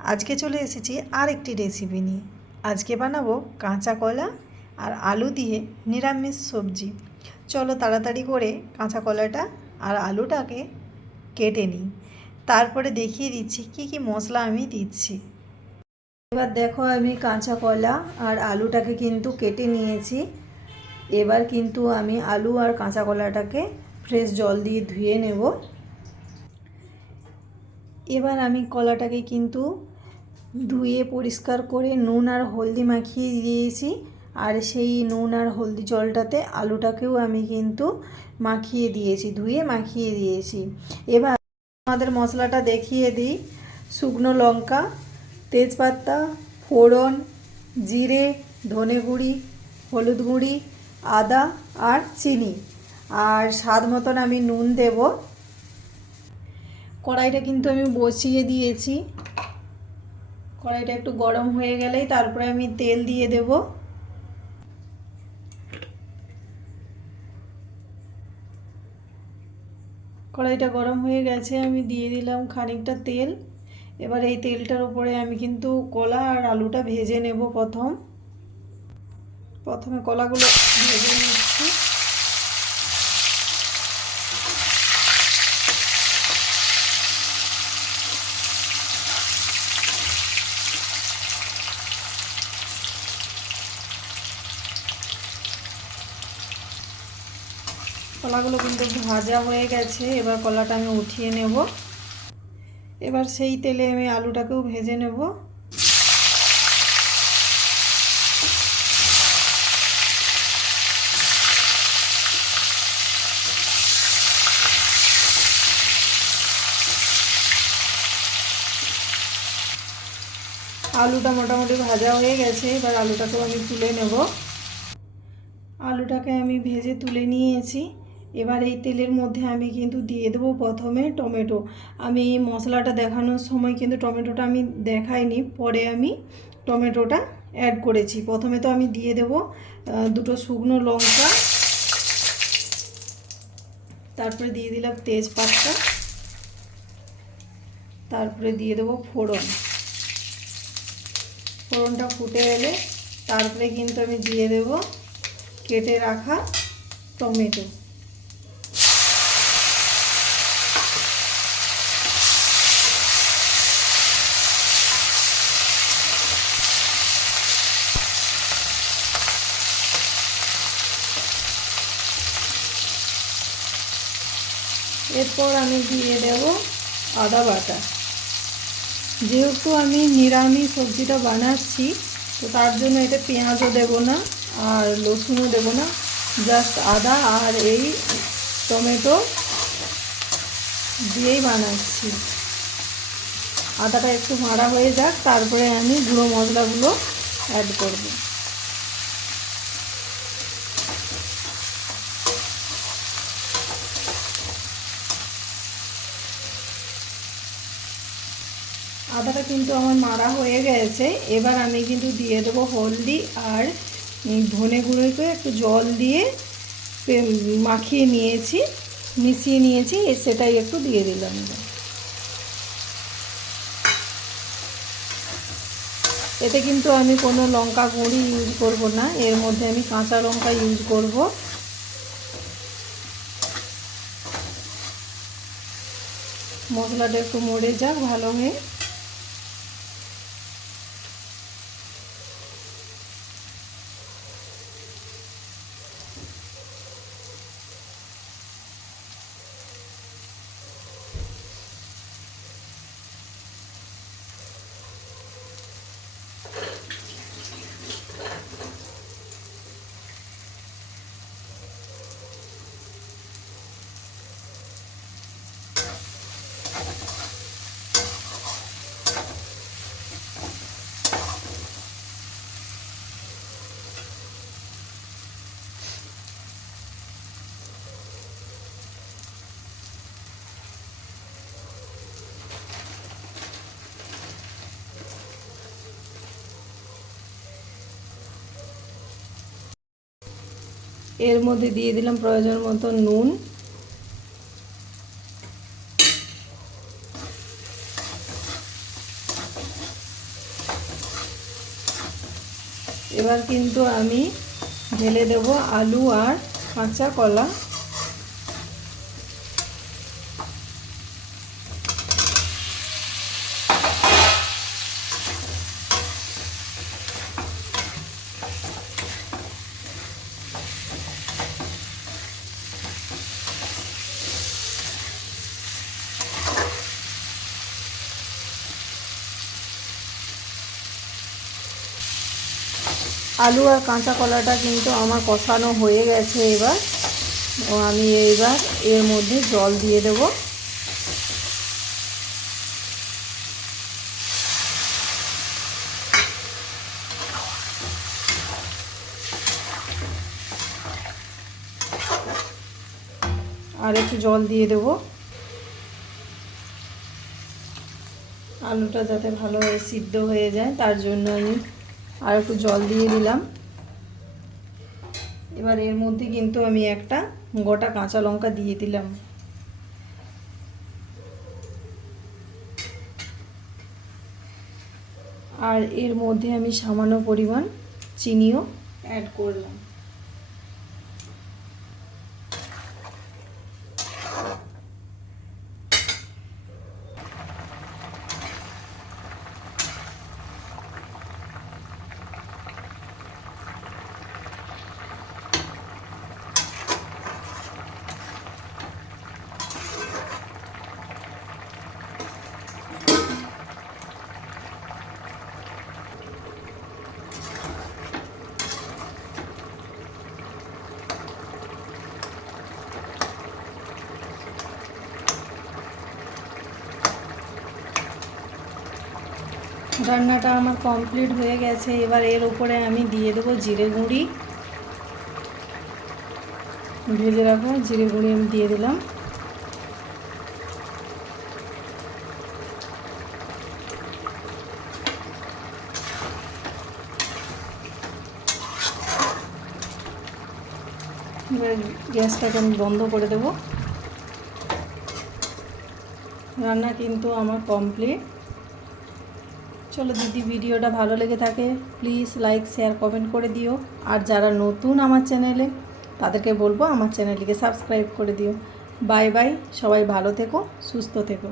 আজকে চলে এসেছি আর একটি রেসিপি নিয়ে। আজকে বানাবো কাঁচা কলা আর আলু দিয়ে নিরামিষ সবজি। চলো তাড়াতাড়ি করে কাঁচা কলাটা আর আলুটাকে কেটে নিই। তারপরে দেখিয়ে দিচ্ছি কি কি মশলা আমি দিচ্ছি। এবার দেখো আমি কাঁচা কলা আর আলুটাকে কিন্তু কেটে নিয়েছি। এবার কিন্তু আমি আলু আর কাঁচা কলাটাকে ফ্রেশ জল দিয়ে ধুয়ে নেব। এবার আমি কলাটাকে কিন্তু ধুয়ে পরিষ্কার করে নুন আর হলদি মাখিয়ে দিয়েছি। আর সেই নুন আর হলদি জলটাতে আলুটাকেও আমি কিন্তু মাখিয়ে দিয়েছি, ধুয়ে মাখিয়ে দিয়েছি। এবার আমাদের মশলাটা দেখিয়ে দিই। শুকনো লঙ্কা, তেজপাতা, ফোড়ন, জিরে, ধনে গুঁড়ি, হলুদ গুঁড়ি, আদা আর চিনি। আর স্বাদ মতন আমি নুন দেব। কড়াইটা কিন্তু আমি বসিয়ে দিয়েছি। কড়াইটা একটু গরম হয়ে গেলেই তারপরে আমি তেল দিয়ে দেব। কড়াইটা গরম হয়ে গেছে, আমি দিয়ে দিলাম খানিকটা তেল। এবার এই তেলটার উপরে আমি কিন্তু কলা আর আলুটা ভেজে নেব প্রথম। প্রথমে কলাগুলো ভেজে কলাগুলো কিন্তু ভাজা হয়ে গেছে, এবার কলাটা আমি উঠিয়ে নেব। এবার সেই তেলে আমি আলুটাকেও ভেজে নেব। আলুটা মোটামুটি ভাজা হয়ে গেছে, এবার আলুটাকেও আমি তুলে নেব। আলুটাকে আমি ভেজে তুলে নিয়েছি। এবার এই তেলের মধ্যে আমি কিন্তু দিয়ে দেবো প্রথমে টমেটো। আমি মশলাটা দেখানোর সময় কিন্তু টমেটোটা আমি দেখাইনি, পরে আমি টমেটোটা অ্যাড করেছি। প্রথমে তো আমি দিয়ে দেব দুটো শুকনো লঙ্কা, তারপরে দিয়ে দিলাম তেজপাতা, তারপরে দিয়ে দেবো ফোড়ন। ফোড়নটা ফুটে এলে তারপরে কিন্তু আমি দিয়ে দেব কেটে রাখা টমেটো। এরপর আমি দিয়ে দেব আদা বাটা। যেহেতু আমি নিরামিষ সবজিটা বানাচ্ছি, তো তার জন্য এটা পেঁয়াজও দেব না আর রসুনও দেব না। জাস্ট আদা আর এই টমেটো দিয়েই বানাচ্ছি। আদাটা একটু মারা হয়ে যাক, তারপরে আমি গুঁড়ো মশলাগুলো অ্যাড করব। আদাটা কিন্তু আমার মারা হয়ে গেছে। এবার আমি কিন্তু দিয়ে দেবো হলদি আর ধনে গুঁড়োকে একটু জল দিয়ে মাখিয়ে নিয়েছি, মিশিয়ে নিয়েছি, সেটাই একটু দিয়ে দিলাম। এতে কিন্তু আমি কোনো লঙ্কা গুঁড়ি ইউজ করব না, এর মধ্যে আমি কাঁচা লঙ্কা ইউজ করব। মশলাটা একটু মরে যাক, ভালো হয়ে এর মধ্যে দিয়ে দিলাম প্রয়োজন মতো নুন। এবার কিন্তু আমি ঢেলে দেব আলু আর কাঁচা কলা। আলু আর কাঁচা কলাটা কিন্তু আমার কষানো হয়ে গেছে এবার। ও আমি এবার এর মধ্যে জল দিয়ে দেব। আর একটু জল দিয়ে দেব। আলুটা যাতে ভালোভাবে সিদ্ধ হয়ে যায়, তার জন্য আমি আর একটু জল দিয়ে দিলাম। এবার এর মধ্যে কিন্তু আমি একটা গোটা কাঁচা লঙ্কা দিয়ে দিলাম। আর এর মধ্যে আমি সামান্য পরিমাণ চিনিও অ্যাড করলাম। রান্নাটা আমার কমপ্লিট হয়ে গেছে। এবার এর উপরে আমি দিয়ে দেবো জিরে গুঁড়ি। ভেজে রাখো জিরে গুঁড়ি আমি দিয়ে দিলাম। গ্যাসটাকে আমি বন্ধ করে দেব। রান্না কিন্তু আমার কমপ্লিট চলো দিদি ভিডিওটা ভালো লেগে থাকে প্লিজ লাইক শেয়ার কমেন্ট করে দিও। আর যারা নতুন আমার চ্যানেলে তাদেরকে বলব আমার চ্যানেলটিকে সাবস্ক্রাইব করে দিও। বাই বাই সবাই ভালো থেকো, সুস্থ থেকো।